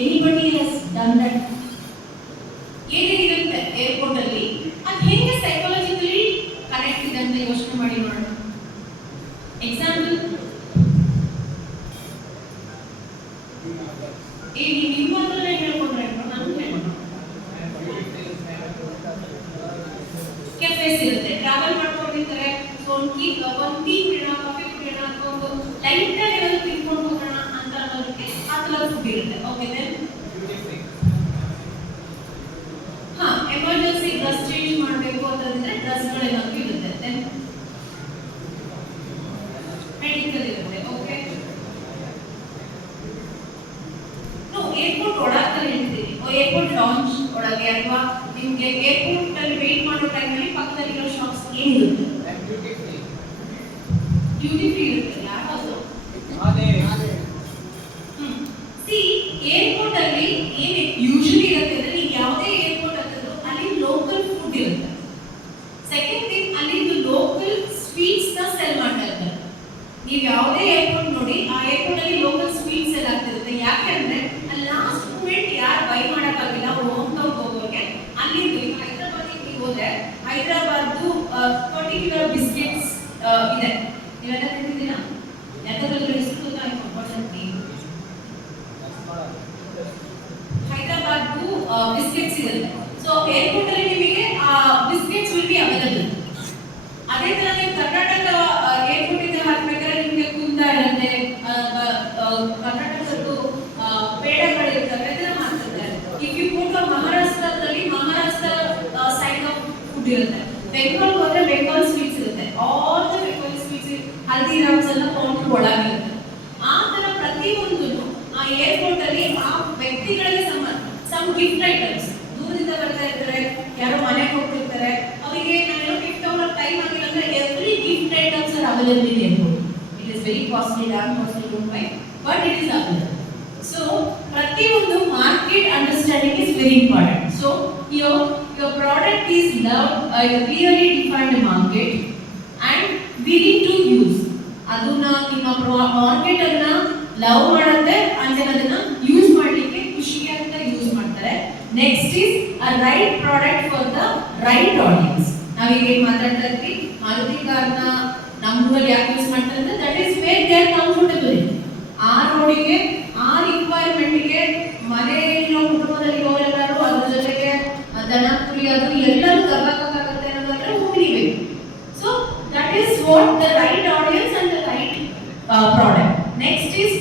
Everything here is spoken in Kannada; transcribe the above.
Anybody has done that? ಏನೇನಿರುತ್ತೆ ಏರ್ಪೋರ್ಟ್ ಅಲ್ಲಿ, ಅದು ಹೆಂಗೆ ಸೈಕಾಲಜಿಕಲಿ ಕನೆಕ್ಟ್ ಇದೆ ಅಂತ ಯೋಚನೆ ಮಾಡಿ ನೋಡೋಣ. ಎಕ್ಸಾಂಪಲ್, ನಿಮ್ಮ ಹತ್ರನೇ ಹೇಳ್ಕೊಂಡ್ರೆ ನಾನು ಕೆಫೆಸ್ ಇರುತ್ತೆ, ಟ್ರಾವೆಲ್ ಮಾಡ್ಕೊಂಡಿರ್ತಾರೆ, ಸೊ ಒಂದು ಟೀ ಕುಡಿಯೋಣ, ಕಾಫಿ ಕುಡಿಯೋಣ, ಅಥವಾ ಒಂದು ಲೈಟ್ ಲೆವೆಲ್ ತಿನ್ಕೊಂಡು ಹೋಗೋಣ ಅಂತ ಅನ್ನೋದಕ್ಕೆ ಆ ಥರ ಫುಡ್ ಇರುತ್ತೆ. Okay then emergency dress change ಮಾಡಬೇಕು ಅಂತಂದ್ರೆ ಡ್ರೆಸ್ಗಳೇನಾದ್ರು ಇರುತ್ತೆ. ದೆನ್ ಮೆಡಿಕಲ್ ಇರುತ್ತೆ. ಓಕೆ, ಏರ್ಪೋರ್ಟ್ ಒಳಗೆ ಹೇಳ್ತೀವಿ, ಏರ್ಪೋರ್ಟ್ ಲಾಂಚ್ ಒಳಗೆ ಅಥವಾ ನಿಮಗೆ ಏರ್ಪೋರ್ಟ್ ಅಲ್ಲಿ ವೇಟ್ ಮಾಡೋ ಟೈಮಲ್ಲಿ ಪಕ್ಕದಲ್ಲಿರೋ ಶಾಪ್ಸ್ ಏನಿರುತ್ತೆ? ಡ್ಯೂಟಿ ಫ್ರೀ ಇರುತ್ತೆ. ಯಾವುದು? ಸಿ, ಏರ್ಪೋರ್ಟ್ ಅಲ್ಲಿ ಏನು ಯೂಶಲಿ ಇರುತ್ತೆ ಅಂದ್ರೆ, ನೀವು ಯಾವುದೇ ಏರ್ಪೋರ್ಟ್ ಹತ್ತಿದ್ರು ಅಲ್ಲಿ ಲೋಕಲ್ ಫುಡ್ ಇರುತ್ತೆ. ಸೆಕೆಂಡ್ ಥಿಂಗ್, ಅಲ್ಲಿ ಲೋಕಲ್ ಸ್ವೀಟ್ಸ್ ನ ಸೆಲ್ ಮಾಡ್ತಾ ಇರ್ತಾರೆ. ನೀವು ಯಾವುದೇ ಏರ್ಪೋರ್ಟ್ ನೋಡಿ, ಆ ಏರ್ಪೋರ್ಟ್ ಅಲ್ಲಿ ಲೋಕಲ್ ಸ್ವೀಟ್ಸ್ ಎಲ್ಲ ಆಗ್ತಿರುತ್ತೆ. ಯಾಕೆಂದ್ರೆ ಅಲ್ಲಿ ಲಾಸ್ಟ್ ಮೂಮೆಂಟ್ ಯಾರು ಬೈ ಮಾಡೋಕ್ಕಾಗಿಲ್ಲ ಹೋಗ್ತಾ ಹೋಗೋರಿಗೆ ಅಲ್ಲಿ ಹೈದರಾಬಾದಿಗೆ ನೀವು ಹೋದ್ರೆ ಹೈದರಾಬಾದ್ದು ಪರ್ಟಿಕ್ಯುಲರ್ ಬಿಸ್ಕೆಟ್ಸ್ ಇದೆ. ನೀವೆಲ್ಲ ತಿಂದಿದ್ದೀರಾ? ಯಾಕಂದ್ರೆ ಹೆಸರು ಗೊತ್ತಾ? ಹೈದರಾಬಾದ್ದು ಬಿಸ್ಕೆಟ್ಸ್ ಇರುತ್ತೆ. ಸೊ ಏರ್ಪೋರ್ಟ್ ಅಲ್ಲಿ ನಿಮಗೆ ಬಿಸ್ಕೆಟ್ಸ್ ವಿಲ್ ಬಿ ಅವೈಲಬಲ್. ಅದೇ ತರ ನೀವು ಕರ್ನಾಟಕ ಏರ್ಪೋರ್ಟ್ ಇಂದ ಹಾಕ್ಬೇಕಾದ್ರೆ ನಿಮಗೆ ಕುಂದ ಇರುತ್ತೆ, ಕರ್ನಾಟಕದ್ದು ಪೇಡಗಳಿರ್ತವೆ, ಅದನ್ನ ಮಾಡ್ತಿರ್ತಾರೆ. ಇಫ್ ಯು ಗೋ ಟು ಮಹಾರಾಷ್ಟ್ರದಲ್ಲಿ ಮಹಾರಾಷ್ಟ್ರ ಸೈಡ್ ಆಫ್ ಫುಡ್ ಇರುತ್ತೆ. ಬೆಂಗಾಲ್ ಹೋದ್ರೆ ಬೆಂಗಾಲ್ ಸ್ವೀಟ್ಸ್ ಇರುತ್ತೆ. All the Bengal sweets, Haldiram's ಎಲ್ಲ ಕೌಂಟರ್ ಒಳಗಿರುತ್ತೆ. ಆ ತರ ಪ್ರತಿಯೊಂದು ಆ ಏರ್ಪೋರ್ಟ್ ಅಲ್ಲಿ ಆ ವ್ಯಕ್ತಿಗಳಿಗೆ ಸಮ್ ಗಿಫ್ಟ್ ಐಟಮ್ಸ್, ದೂರದಿಂದ ಬರ್ತಾ ಇರ್ತಾರೆ, ಯಾರೋ ಮನೆಗೆ ಹೋಗ್ತಿರ್ತಾರೆ, ಅವರಿಗೆ ನಾನೇನೋ ಗಿಫ್ಟ್ ತಗೊಳ್ಳೋಕೆ ಟೈಮ್ ಆಗಿಲ್ಲ ಅಂದ್ರೆ every gift items are available in airport. It is very costly, damn costly, don't buy, but it is available. So ಪ್ರತಿಯೊಂದು market understanding is very important. So your product is loved, clearly defined market and willing to use. ಅದನ್ನ ನಿಮ್ಮ ಮಾರ್ಕೆಟ್ ಅನ್ನ ಲವ್ ಮಾಡುತ್ತೆ and ಅದನ್ನ ಯೂಸ್ ಮಾಡಲಿಕ್ಕೆ ಖುಷಿಯಾಗಿ ಯೂಸ್ ಮಾಡ್ತಾರೆ. Next is a right product for the right audience. ನಾವೀಗ ಏನು ಮಾತಾಡ್ತಾ ಇದ್ವಿ, ಮಾರುತಿ ಕಾರ್ನ ನಮ್ಮೂರಲ್ಲಿ ಯಾಕೆ ಯೂಸ್ ಮಾಡ್ತಾರೆ ಅಂದ್ರೆ that is where they are comfortable. ಆ ರೋಡಿಗೆ, ಆ ರಿಕ್ವೈರ್ಮೆಂಟ್ಗೆ ಮನೆಯಲ್ಲಿರೋ ಕುಟುಂಬದಲ್ಲಿ ಹೋಗಲಾರು, ಅದ್ರ ಜೊತೆಗೆ ದನ ಕುರಿ ಅದು ಎಲ್ಲರೂ ತರಕಾಗುತ್ತೆ ಅನ್ನೋದಾದ್ರೆ ಹೋಗಲೇಬೇಕು. So that is what the right audience and the right product. Next is